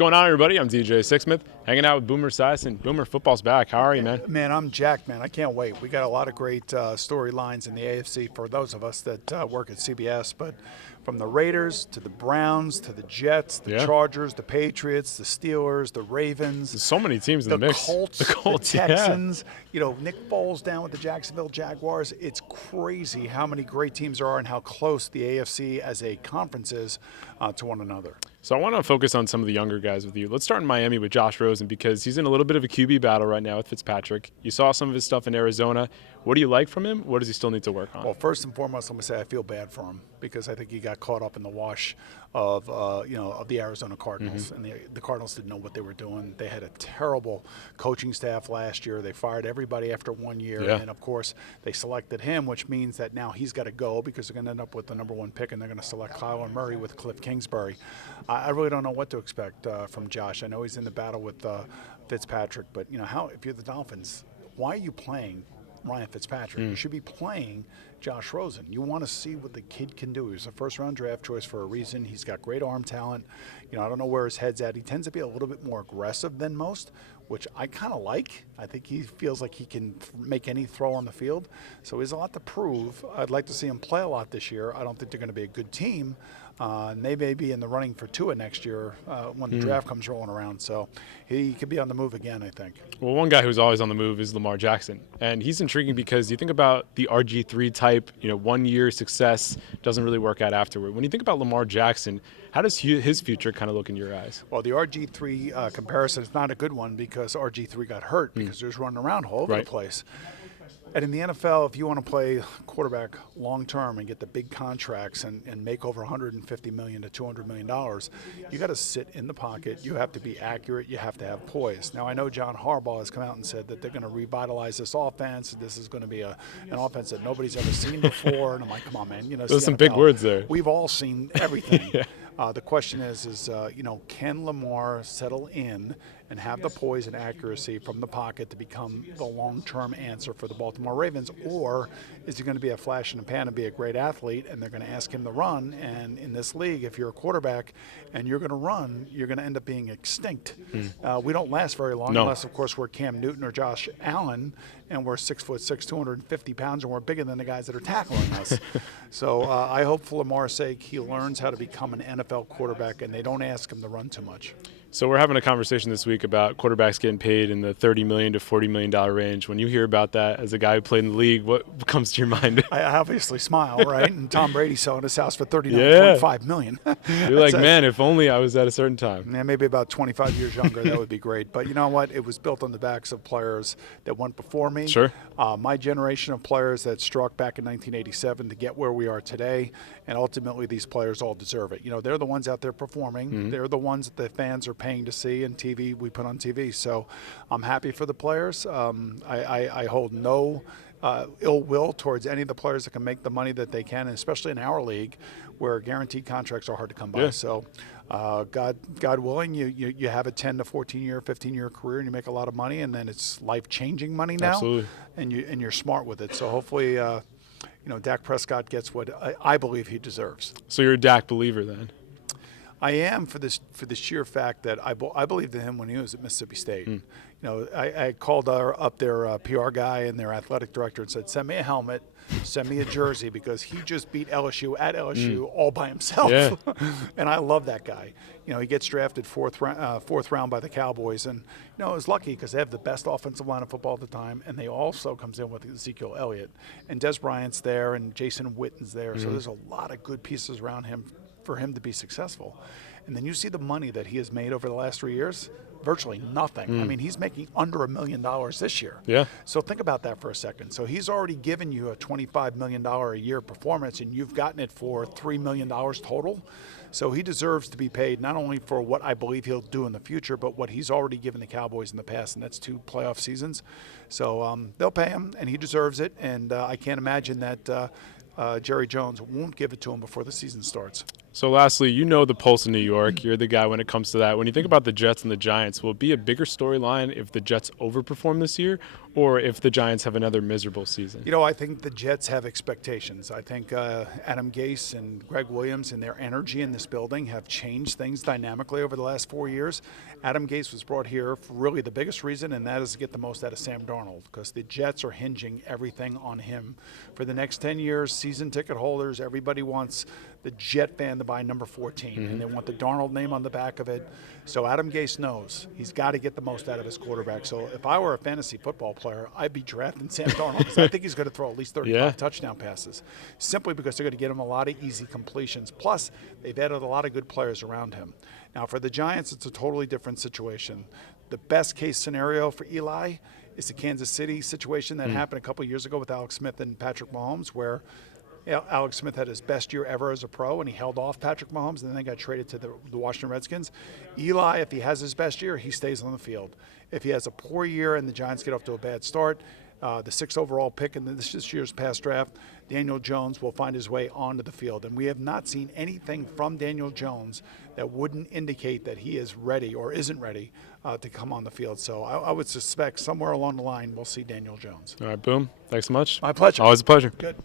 going on, everybody? I'm DJ Sixsmith, hanging out with Boomer Esiason. Boomer, football's back. How are you, man? Man, I'm jacked, man. I can't wait. We got a lot of great storylines in the AFC for those of us that work at CBS. But from the Raiders to the Browns to the Jets, the Chargers, the Patriots, the Steelers, the Ravens. There's so many teams in the mix. The Colts, the Texans. You know, Nick Foles down with the Jacksonville Jaguars. It's crazy how many great teams there are and how close the AFC as a conference is to one another. So I want to focus on some of the younger guys with you. Let's start in Miami with Josh Rosen because he's in a little bit of a QB battle right now with Fitzpatrick. You saw some of his stuff in Arizona. What do you like from him? What does he still need to work on? Well, first and foremost, I'm going to say I feel bad for him because I think he got caught up in the wash of the Arizona Cardinals. And the Cardinals didn't know what they were doing. They had a terrible coaching staff last year. They fired everybody after 1 year. And, of course, they selected him, which means that now he's got to go because they're going to end up with the number 1 pick, and they're going to select Kyler Murray with Cliff Kingsbury. I really don't know what to expect from Josh. I know he's in the battle with Fitzpatrick, but, if you're the Dolphins, why are you playing Ryan Fitzpatrick? You should be playing Josh Rosen. You want to see what the kid can do. He was a first-round draft choice for a reason. He's got great arm talent. I don't know where his head's at. He tends to be a little bit more aggressive than most, which I kind of like. I think he feels like he can make any throw on the field. So he has a lot to prove. I'd like to see him play a lot this year. I don't think they're going to be a good team. And they may be in the running for Tua next year when the draft comes rolling around. So he could be on the move again, I think. Well, one guy who's always on the move is Lamar Jackson. And he's intriguing because you think about the RG3 type, 1 year success doesn't really work out afterward. When you think about Lamar Jackson, how does his future kind of look in your eyes? Well, the RG3 comparison is not a good one because RG3 got hurt because there's running around all over the place. And in the NFL, if you want to play quarterback long-term and get the big contracts and make over $150 million to $200 million, you got to sit in the pocket. You have to be accurate. You have to have poise. Now, I know John Harbaugh has come out and said that they're going to revitalize this offense. This is going to be an offense that nobody's ever seen before. And I'm like, come on, man. Those are some big words there. We've all seen everything. The question is can Lamar settle in and have the poise and accuracy from the pocket to become the long-term answer for the Baltimore Ravens, or is he going to be a flash in the pan and be a great athlete, and they're going to ask him to run? And in this league, if you're a quarterback and you're going to run, you're going to end up being extinct. We don't last very long unless, of course, we're Cam Newton or Josh Allen, and we're 6'6", 250 pounds, and we're bigger than the guys that are tackling us. So I hope for Lamar's sake he learns how to become an NFL quarterback, and they don't ask him to run too much. So we're having a conversation this week about quarterbacks getting paid in the $30 million to $40 million range. When you hear about that as a guy who played in the league, what comes to your mind? I obviously smile, right? And Tom Brady's selling his house for $39.5 million. You're like, man, if only I was at a certain time. Yeah, maybe about 25 years younger, that would be great. But you know what? It was built on the backs of players that went before me. Sure. My generation of players that struck back in 1987 to get where we are today, and ultimately these players all deserve it. They're the ones out there performing. They're the ones that the fans are paying to see, and we put on TV. So I'm happy for the players. I hold no ill will towards any of the players that can make the money that they can, and especially in our league where guaranteed contracts are hard to come by. So God willing, you have a 10 to 14 year, 15 year career, and you make a lot of money, and then it's life-changing money now. Absolutely. And you're smart with it. So hopefully Dak Prescott gets what I believe he deserves. So you're a Dak believer then? I am for the sheer fact that I believed in him when he was at Mississippi State. I called up their PR guy and their athletic director and said, send me a helmet, send me a jersey, because he just beat LSU at LSU all by himself. Yeah. And I love that guy. He gets drafted fourth round by the Cowboys, and it was lucky because they have the best offensive line of football at the time, and they also comes in with Ezekiel Elliott, and Des Bryant's there, and Jason Witten's there. So there's a lot of good pieces around him for him to be successful. And then you see the money that he has made over the last 3 years, virtually nothing. I mean, he's making under $1 million this year. Yeah. So think about that for a second. So he's already given you a $25 million a year performance, and you've gotten it for $3 million total. So he deserves to be paid not only for what I believe he'll do in the future, but what he's already given the Cowboys in the past, and that's 2 playoff seasons. So they'll pay him, and he deserves it. And I can't imagine that Jerry Jones won't give it to him before the season starts. So lastly, you know the pulse of New York. You're the guy when it comes to that. When you think about the Jets and the Giants, will it be a bigger storyline if the Jets overperform this year or if the Giants have another miserable season? You know, I think the Jets have expectations. I think Adam Gase and Greg Williams and their energy in this building have changed things dynamically over the last 4 years. Adam Gase was brought here for really the biggest reason, and that is to get the most out of Sam Darnold, because the Jets are hinging everything on him. For the next 10 years, season ticket holders, everybody wants the Jet fan to buy number 14, and they want the Darnold name on the back of it. So Adam Gase knows he's got to get the most out of his quarterback. So if I were a fantasy football player, I'd be drafting Sam Darnold, because I think he's going to throw at least 35 touchdown passes, simply because they're going to get him a lot of easy completions. Plus, they've added a lot of good players around him. Now, for the Giants, it's a totally different situation. The best case scenario for Eli is the Kansas City situation that happened a couple of years ago with Alex Smith and Patrick Mahomes, where Alex Smith had his best year ever as a pro, and he held off Patrick Mahomes, and then they got traded to the Washington Redskins. Eli, if he has his best year, he stays on the field. If he has a poor year and the Giants get off to a bad start, the 6th overall pick in this year's past draft, Daniel Jones will find his way onto the field. And we have not seen anything from Daniel Jones that wouldn't indicate that he is ready or isn't ready to come on the field. So I would suspect somewhere along the line we'll see Daniel Jones. All right, boom. Thanks so much. My pleasure. Always a pleasure. Good.